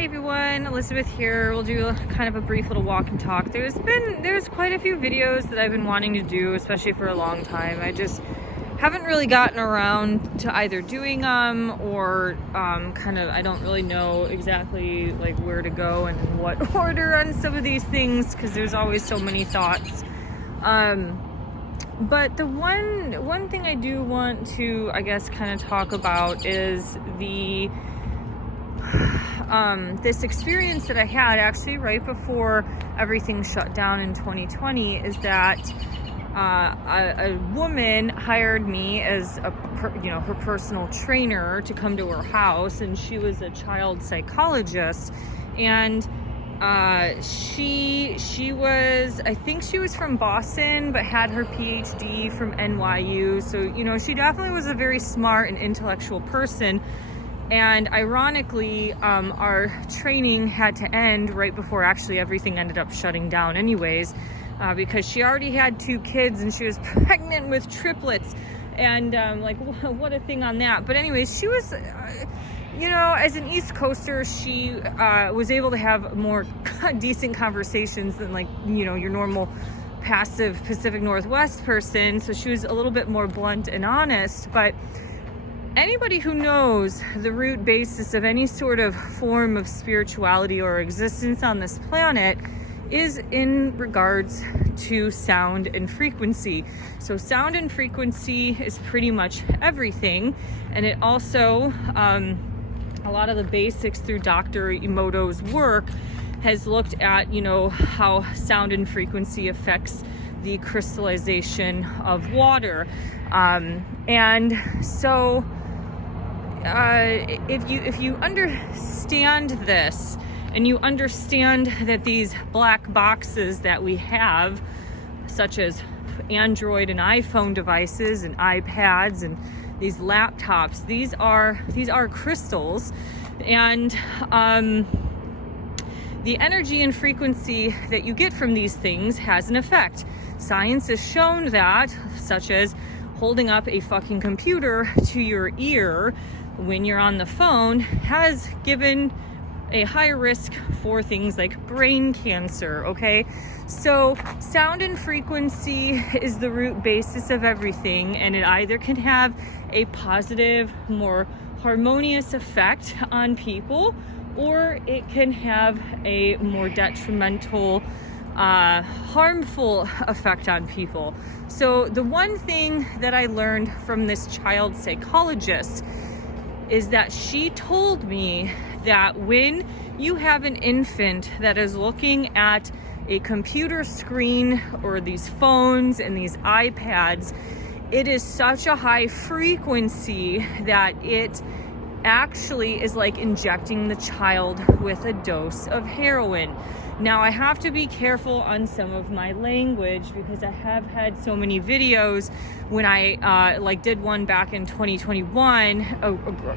Hi everyone, Elizabeth here. We'll do kind of a brief little walk and talk. There's quite a few videos that I've been wanting to do, especially for a long time. I just haven't really gotten around to either doing them or I don't really know exactly like where to go and in what order on some of these things because there's always so many thoughts. But the one thing I do want to, I guess, kind of talk about is this experience that I had actually right before everything shut down in 2020 is that a woman hired me as her personal trainer to come to her house, and she was a child psychologist, and she was, I think she was from Boston but had her PhD from NYU, so she definitely was a very smart and intellectual person. And ironically, our training had to end right before actually everything ended up shutting down anyways, because she already had 2 kids and she was pregnant with triplets, and what a thing on that. But anyways, she was, as an East Coaster, she was able to have more decent conversations than your normal passive Pacific Northwest person. So she was a little bit more blunt and honest, but anybody who knows the root basis of any sort of form of spirituality or existence on this planet is in regards to sound and frequency. So sound and frequency is pretty much everything, and it also, a lot of the basics through Dr. Emoto's work has looked at, how sound and frequency affects the crystallization of water. And so if you understand this, and you understand that these black boxes that we have, such as Android and iPhone devices and iPads and these laptops, these are crystals, and the energy and frequency that you get from these things has an effect. Science has shown that, such as holding up a fucking computer to your ear when you're on the phone, has given a higher risk for things like brain cancer, okay? So sound and frequency is the root basis of everything, and it either can have a positive, more harmonious effect on people, or it can have a more detrimental, harmful effect on people. So the one thing that I learned from this child psychologist is that she told me that when you have an infant that is looking at a computer screen or these phones and these iPads, it is such a high frequency that it actually is like injecting the child with a dose of heroin. Now, I have to be careful on some of my language because I have had so many videos when I did one back in 2021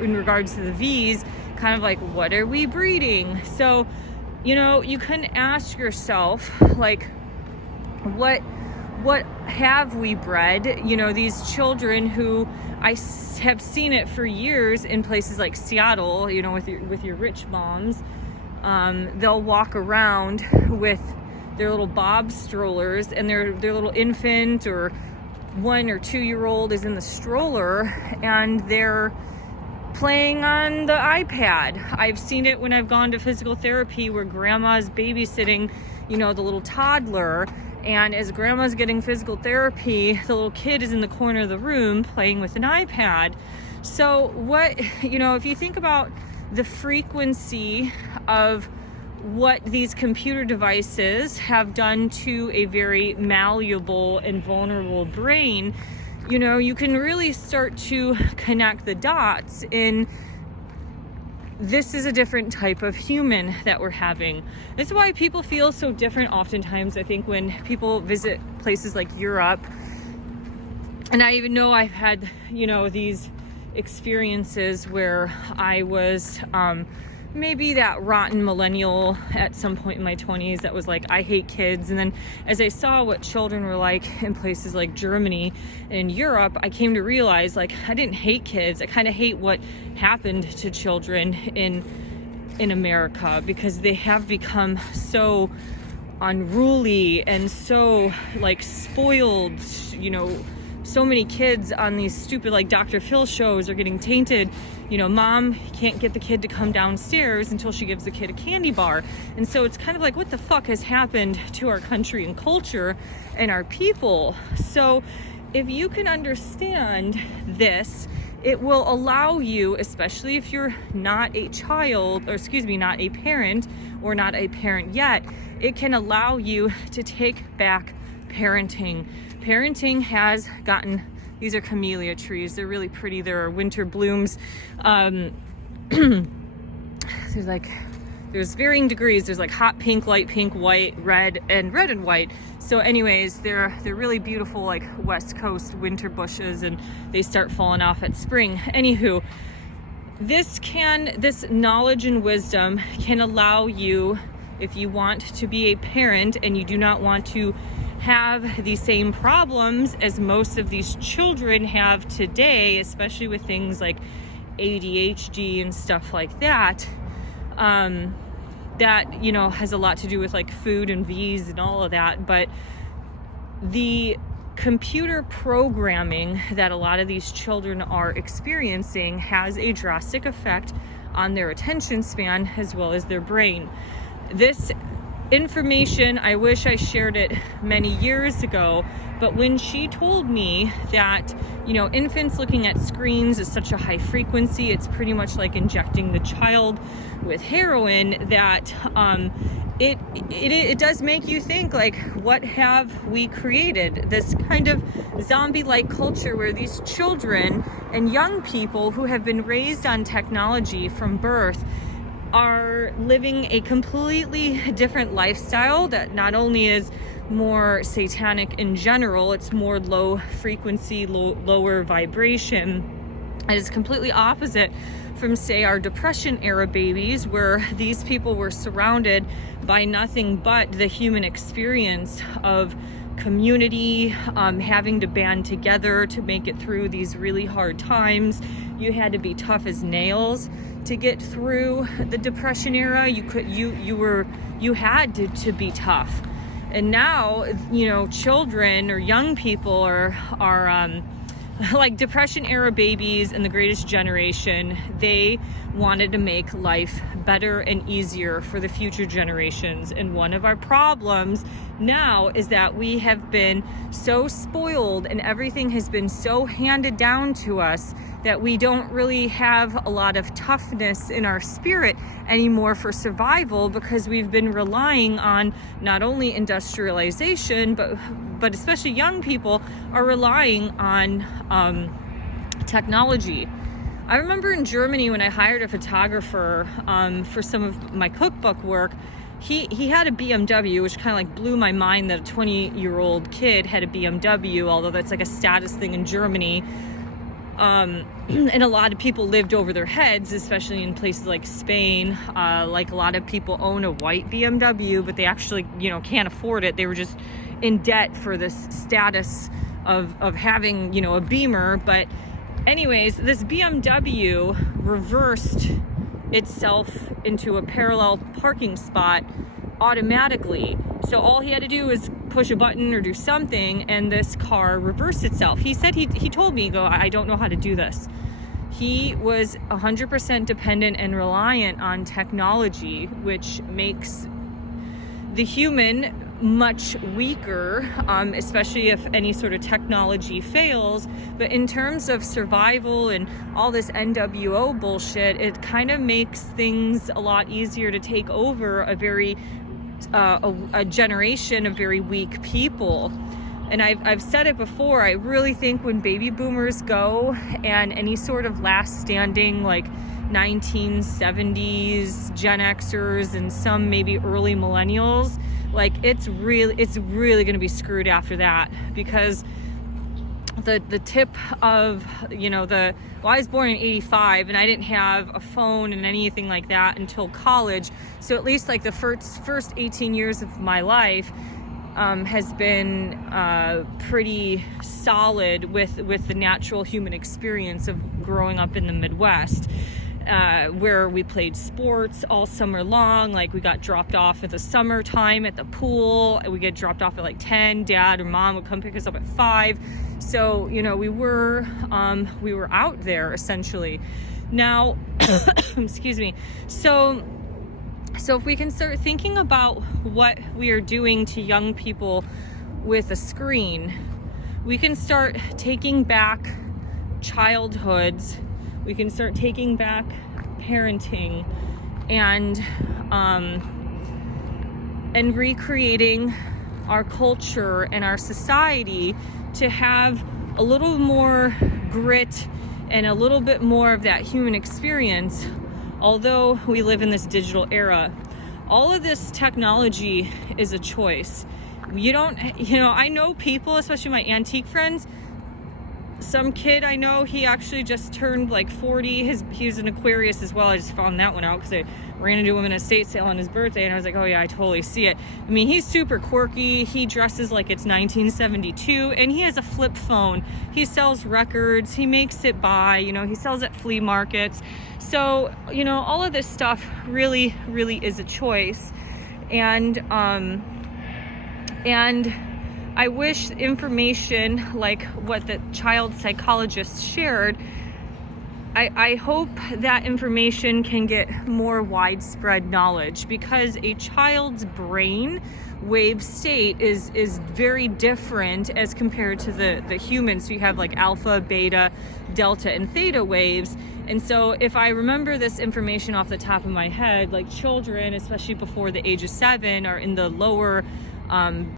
in regards to the V's, kind of like, what are we breeding? So, you can ask yourself, like, what have we bred? These children who I have seen it for years in places like Seattle, with your rich moms. They'll walk around with their little bob strollers, and their little infant or 1 or 2 year old is in the stroller, and they're playing on the iPad. I've seen it when I've gone to physical therapy where grandma's babysitting, the little toddler, and as grandma's getting physical therapy, the little kid is in the corner of the room playing with an iPad. So if you think about the frequency of what these computer devices have done to a very malleable and vulnerable brain, you can really start to connect the dots in this is a different type of human that we're having. This is why people feel so different oftentimes, I think, when people visit places like Europe. And I even know I've had, these experiences where I was maybe that rotten millennial at some point in my 20s that was like, I hate kids. And then as I saw what children were like in places like Germany and Europe, I came to realize, like, I didn't hate kids. I kind of hate what happened to children in in America, because they have become so unruly and so like spoiled. You know, so many kids on these stupid like Dr. Phil shows are getting tainted. You know, mom can't get the kid to come downstairs until she gives the kid a candy bar. And so it's kind of like, what the fuck has happened to our country and culture and our people? So if you can understand this, it will allow you, especially if you're not a child, or excuse me, not a parent, or not a parent yet, it can allow you to take back parenting. Parenting has gotten, these are camellia trees, they're really pretty, they're winter blooms. There's varying degrees. There's like hot pink, light pink, white, red and white. So anyways, they're really beautiful, like West Coast winter bushes, and they start falling off at spring. Anywho, this knowledge and wisdom can allow you, if you want to be a parent and you do not want to have the same problems as most of these children have today, especially with things like ADHD and stuff like that, that, you know, has a lot to do with like food and V's and all of that. But the computer programming that a lot of these children are experiencing has a drastic effect on their attention span as well as their brain. This information, I wish I shared it many years ago, but when she told me that, you know, infants looking at screens is such a high frequency, it's pretty much like injecting the child with heroin, that it does make you think, like, what have we created? This kind of zombie-like culture where these children and young people who have been raised on technology from birth are living a completely different lifestyle that not only is more satanic in general, it's more low frequency, lower vibration. It is completely opposite from, say, our Depression era babies, where these people were surrounded by nothing but the human experience of community, having to band together to make it through these really hard times. You had to be tough as nails to get through the Depression era. You had to be tough. And now, you know, children or young people are like Depression era babies and the greatest generation. They wanted to make life better and easier for the future generations. And one of our problems now is that we have been so spoiled and everything has been so handed down to us that we don't really have a lot of toughness in our spirit anymore for survival, because we've been relying on not only industrialization, but especially young people are relying on technology. I remember in Germany when I hired a photographer for some of my cookbook work, he had a BMW, which kind of like blew my mind that a 20-year-old kid had a BMW, although that's like a status thing in Germany. And a lot of people lived over their heads, especially in places like Spain. Like a lot of people own a white BMW, but they actually, you know, can't afford it. They were just in debt for this status of having, you know, a Beamer. But anyways, this BMW reversed itself into a parallel parking spot automatically. So all he had to do was push a button or do something, and this car reversed itself. He said, he told me, I don't know how to do this. He was 100% dependent and reliant on technology, which makes the human much weaker, especially if any sort of technology fails. But in terms of survival and all this NWO bullshit, it kind of makes things a lot easier to take over a generation of very weak people. And I've said it before, I really think when baby boomers go and any sort of last standing like 1970s Gen Xers and some maybe early millennials, like it's really going to be screwed after that, because the tip of, you know, well, I was born in 85 and I didn't have a phone and anything like that until college. So at least like the first 18 years of my life has been pretty solid with the natural human experience of growing up in the Midwest. where we played sports all summer long. Like we got dropped off at the summertime at the pool. We get dropped off at like 10. Dad or mom would come pick us up at 5. So, you know, we were out there essentially. Now, excuse me. So if we can start thinking about what we are doing to young people with a screen, we can start taking back childhoods. We can start taking back parenting and recreating our culture and our society to have a little more grit and a little bit more of that human experience. Although we live in this digital era, all of this technology is a choice. I know people, especially my antique friends, some kid I know, he actually just turned like 40. He's an Aquarius as well. I just found that one out because I ran into him in a estate sale on his birthday, and I was like, oh yeah, I totally see it. I mean, he's super quirky. He dresses like it's 1972, and he has a flip phone. He sells records. He makes it by, he sells at flea markets. So, all of this stuff really, really is a choice. And I wish information like what the child psychologist shared, I hope that information can get more widespread knowledge, because a child's brain wave state is very different as compared to the humans. So you have like alpha, beta, delta, and theta waves. And so if I remember this information off the top of my head, like children, especially before the age of 7, are in the lower